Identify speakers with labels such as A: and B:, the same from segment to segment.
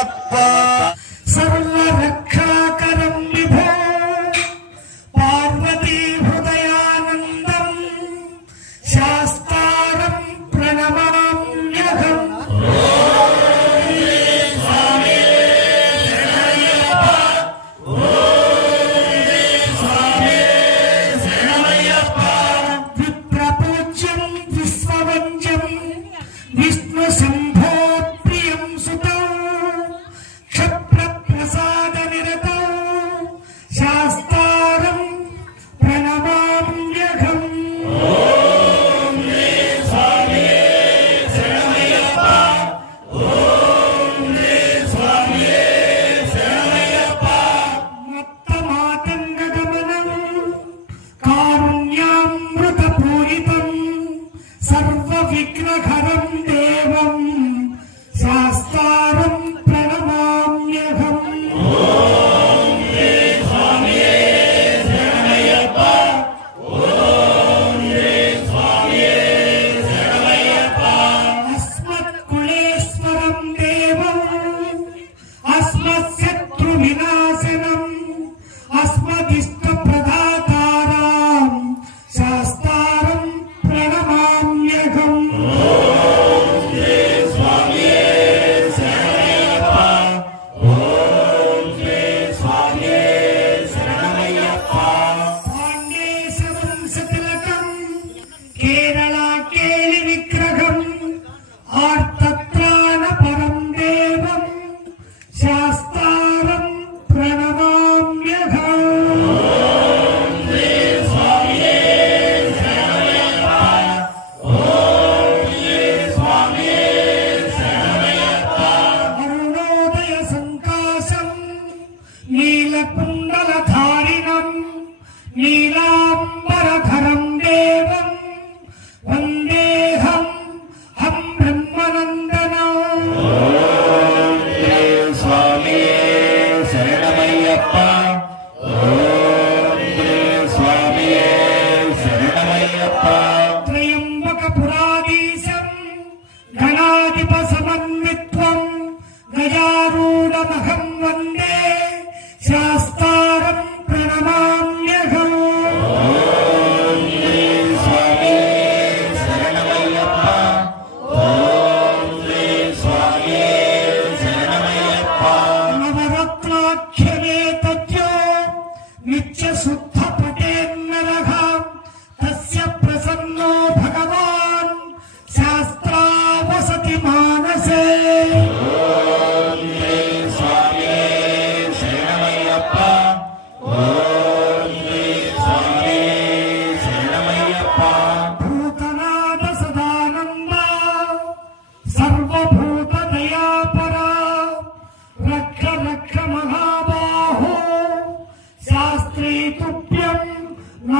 A: ಅಪ್ಪ
B: सर्वविघ्नहरं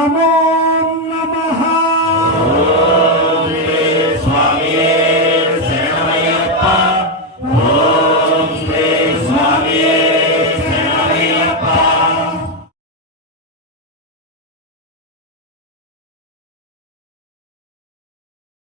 B: Ramon.